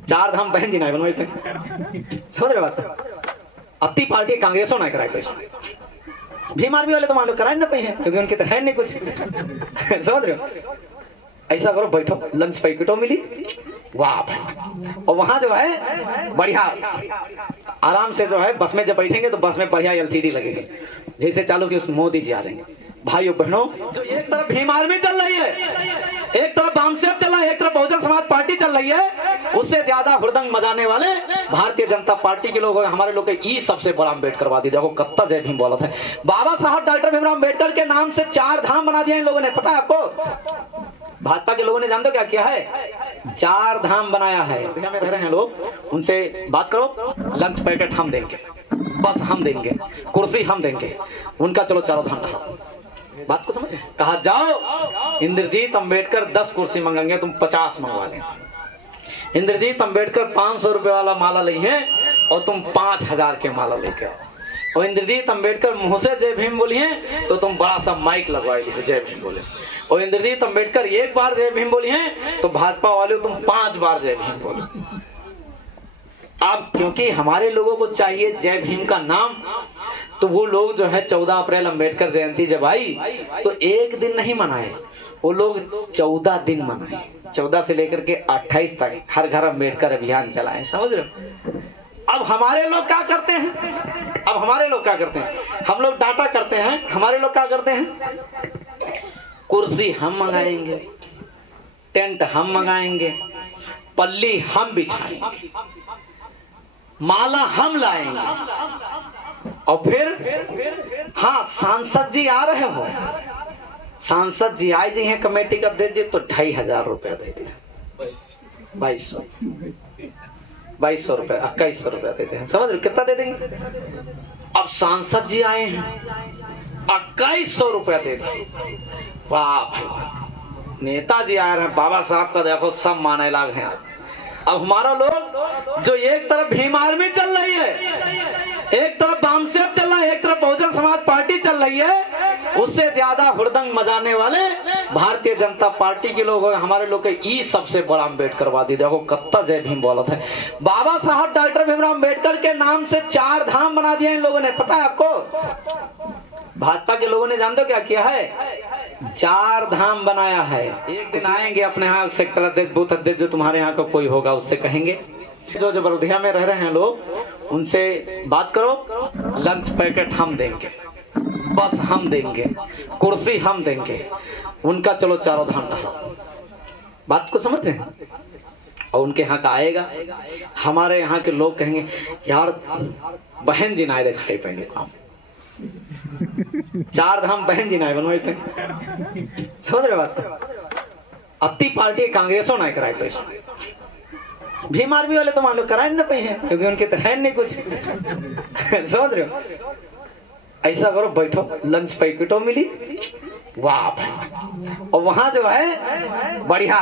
चार धाम बहन जी ना बनवाई थे, समझ रहे बात। अत्ती पार्टी कांग्रेसों ना कराई पैसे, भीम आर्मी वाले तो मान लो कराए ना पे हैं क्योंकि उनके तो है नहीं कुछ। समझ रहे हो। ऐसा करो, बैठो, लंच पैकेटों मिली, वाह भाई। और वहां जो है बढ़िया आराम से जो है बस में जब बैठेंगे तो बस में बढ़िया एलसीडी लगेगी, जैसे चालू कि उस मोदी जी आ जाएंगे। भाइयों बहनों, जो एक तरफ भीम आर्मी चल रही है, एक तरफ वामसेप चल रहा है, एक तरफ बहुजन समाज पार्टी चल रही है, उससे ज्यादा हुड़दंग मचाने वाले भारतीय जनता पार्टी के लोग, हमारे लोग ये सबसे बड़ा अम्बेडकर वादी। देखो कत्ता जय भीम बोला था बाबा साहब डॉक्टर भीमराव अम्बेडकर के नाम से 4 धाम बना दिया इन लोगों ने। पता है आपको, भाजपा के लोगों ने जानते हो क्या किया है? 4 धाम बनाया है। में रह रहे हैं लोग, उनसे बात करो, लंच पैकेट हम देंगे, बस हम देंगे, कुर्सी हम देंगे, उनका चलो चारों धाम रहा। बात को समझ, कहा जाओ इंद्रजीत अंबेडकर 10 कुर्सी मंगेंगे, तुम 50 मंगवा लें। इंद्रजीत अंबेडकर 500 रुपए वाला माला ली है और तुम 5000 के माला लेके आओ। और इंद्रजीत अंबेडकर मुंह से जय भीम बोली है तो तुम बड़ा सा माइक लगवाई ली जय भीम बोले। और इंद्रजीत अंबेडकर 1 बार जय भीम बोली है तो भाजपा वाले तुम 5 बार जय भीम बोले। अब क्योंकि हमारे लोगों को चाहिए जय भीम का नाम, तो वो लोग जो है 14 अप्रैल अंबेडकर जयंती जब आई तो एक दिन नहीं मनाए, वो लोग 14 दिन मनाए। 14 से लेकर के 28 तक हर घर अम्बेडकर अभियान चलाए। समझ रहे हो। अब हमारे लोग क्या करते हैं, अब हमारे लोग क्या करते हैं, हम लोग डाटा करते हैं, हमारे लोग क्या करते हैं, कुर्सी हम मंगाएंगे, टेंट हम मंगाएंगे, पल्ली हम बिछाएंगे, माला हम लाएंगे। और फिर हाँ, सांसद जी आ रहे हो, सांसद जी आए जी हैं कमेटी का अध्यक्ष जी तो 2500 रुपया दे दिया, 2200 रुपया, 2100 रुपया देते हैं। समझ रहे कितना दे देंगे। अब सांसद जी आए हैं 2100 रुपया दे दें, वाह भाई। नेताजी आ रहे हैं, बाबा साहब का देखो सब माने लाग हैं। अब हमारा लोग जो एक तरफ भीम आर्मी चल रही है, एक तरफ वामसेप चल रहा है, एक तरफ बहुजन समाज पार्टी चल रही है, उससे ज्यादा हुड़दंग मचाने वाले भारतीय जनता पार्टी के लोग, हमारे लोग ये सबसे बड़ा अम्बेडकर वादी। देखो कत्ता जय भीम बोला था बाबा साहब डॉक्टर भीमराव अम्बेडकर के नाम से 4 धाम बना दिया इन लोगों ने। पता है आपको, भाजपा के लोगों ने जानते हो क्या किया है? 4 धाम बनाया है। एक दिन आएंगे अपने यहाँ सेक्टर अध्यक्ष, बूथ अध्यक्ष जो तुम्हारे यहाँ का कोई होगा उससे कहेंगे, जो बड़ौदिया में रह रहे हैं लोग, उनसे बात करो, लंच पैकेट हम देंगे, बस हम देंगे, कुर्सी हम देंगे, उनका चलो चारों धाम रहा। बात को समझ रहे हैं। और उनके यहाँ का आएगा, हमारे यहाँ के लोग कहेंगे यार बहन जी ना दिखाई पहले काम 4 धाम बहन जी ना बनवाई पे। समझ रहे बात। अत्ती पार्टी कांग्रेसों ना कराई पैसे, भीम आर्मी वाले तो मान लो कराए ना पे हैं क्योंकि उनके तो है नहीं कुछ। समझ रहे हो। ऐसा करो, बैठो, लंच पैकेटों मिली, वाह भाई। और वहां जो है बढ़िया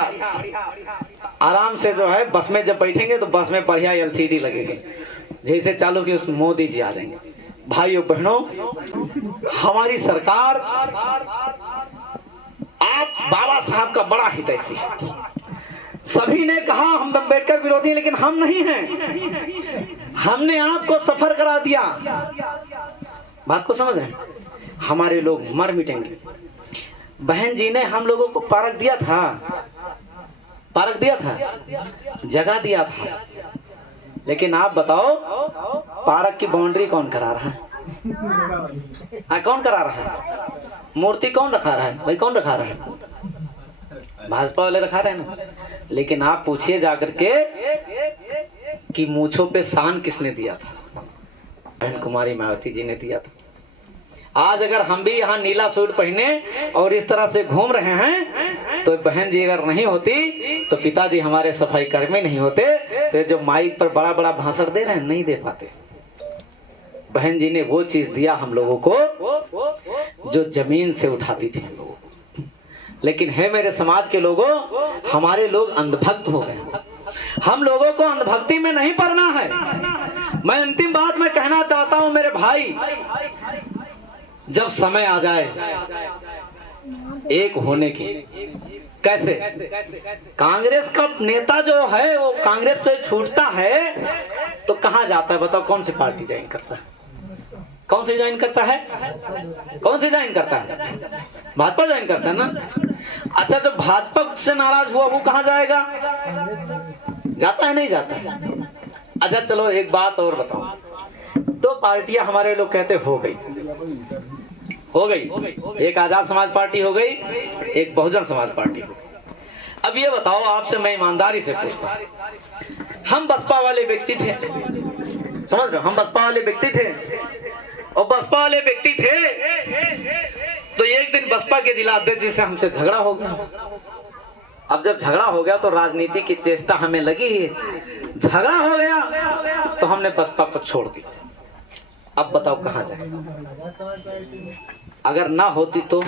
आराम से जो है बस में जब बैठेंगे तो बस में बढ़िया एलसीडी लगेगी, जैसे चालू कि उस मोदी जी आ जाएंगे। भाइयों बहनों, हमारी सरकार, आप बाबा साहब का बड़ा हितैषी है। सभी ने कहा हम अम्बेडकर विरोधी हैं, लेकिन हम नहीं हैं। हमने आपको सफर करा दिया। बात को समझ रहे हैं। हमारे लोग मर मिटेंगे। बहन जी ने हम लोगों को पारक दिया था, पारक दिया था, जगह दिया था, लेकिन आप बताओ पार्क की बाउंड्री कौन करा रहा है? कौन करा रहा है? मूर्ति कौन रखा रहा है भाई? कौन रखा रहा है? भाजपा वाले रखा रहे हैं ना। लेकिन आप पूछिए जाकर के कि मूछों पे शान किसने दिया था? बहन कुमारी मायावती जी ने दिया था। आज अगर हम भी यहाँ नीला सूट पहने और इस तरह से घूम रहे हैं तो बहन जी अगर नहीं होती तो पिताजी हमारे सफाई कर्मी नहीं होते, तो जो माइक पर बड़ा बड़ा भाषण दे रहे हैं नहीं दे पाते। बहन जी ने वो चीज दिया हम लोगों को जो जमीन से उठाती थी हम लोगों को। लेकिन है मेरे समाज के लोगों, हमारे लोग अंधभक्त हो गए। हम लोगों को अंधभक्ति में नहीं पड़ना है। मैं अंतिम बात में कहना चाहता हूं मेरे भाई, जब समय आ जाए एक होने की, कैसे? कांग्रेस का नेता जो है वो कांग्रेस से छूटता है तो कहाँ जाता है बताओ? कौन सी पार्टी ज्वाइन करता है? कौन सी ज्वाइन करता है? कौन सी ज्वाइन करता है? भाजपा ज्वाइन करता है ना। अच्छा, जो भाजपा से नाराज हुआ वो कहाँ जाएगा? जाता है नहीं जाता? अच्छा चलो एक बात और बताओ, दो पार्टियां हमारे लोग कहते हो गई, एक आजाद समाज पार्टी हो गई, एक बहुजन समाज पार्टी हो गई। अब ये बताओ आपसे मैं ईमानदारी से पूछता हूं, हम बसपा वाले व्यक्ति थे, समझ रहे हो? हम बसपा वाले व्यक्ति थे और बसपा वाले व्यक्ति थे तो एक दिन बसपा के जिला अध्यक्ष जी से हमसे झगड़ा हो गया। अब जब झगड़ा हो गया तो राजनीति की चेष्टा हमें लगी है, झगड़ा हो गया तो हमने बसपा को छोड़ दी। अब बताओ कहां जाए? अगर ना होती तो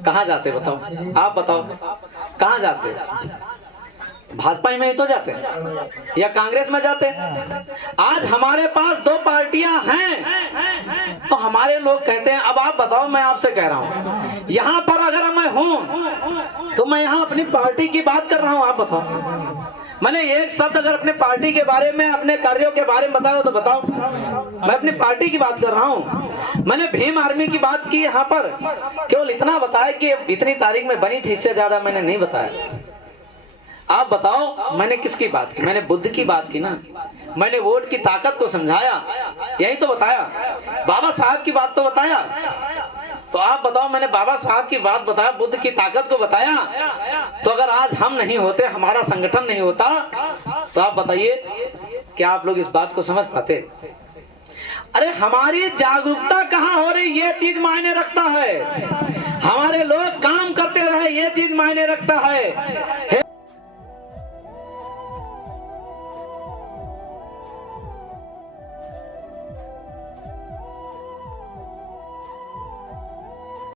कहां जाते बताओ? आप बताओ कहां जाते? भाजपा में ही तो जाते या कांग्रेस में जाते? आज हमारे पास दो पार्टियां हैं तो हमारे लोग कहते हैं। अब आप बताओ, मैं आपसे कह रहा हूं यहां पर अगर मैं हूं तो मैं यहां अपनी पार्टी की बात कर रहा हूं। आप बताओ, मैंने एक शब्द अगर अपने पार्टी के बारे में, अपने कार्यों के बारे में बताओ तो बताओ। मैं अपनी पार्टी की बात कर रहा हूं। मैंने भीम आर्मी की बात की यहाँ पर, केवल इतना बताया कि इतनी तारीख में बनी थी, इससे ज्यादा मैंने नहीं बताया। आप बताओ मैंने किसकी बात की? मैंने बुद्ध की बात की ना। मैंने वोट की ताकत को समझाया, यही तो बताया। बाबा साहब की बात तो बताया। तो आप बताओ, मैंने बाबा साहब की बात बताया, बुद्ध की ताकत को बताया। तो अगर आज हम नहीं होते, हमारा संगठन नहीं होता, तो आप बताइए क्या आप लोग इस बात को समझ पाते? अरे हमारी जागरूकता कहाँ हो रही, ये चीज मायने रखता है। हमारे लोग काम करते रहे, ये चीज मायने रखता है।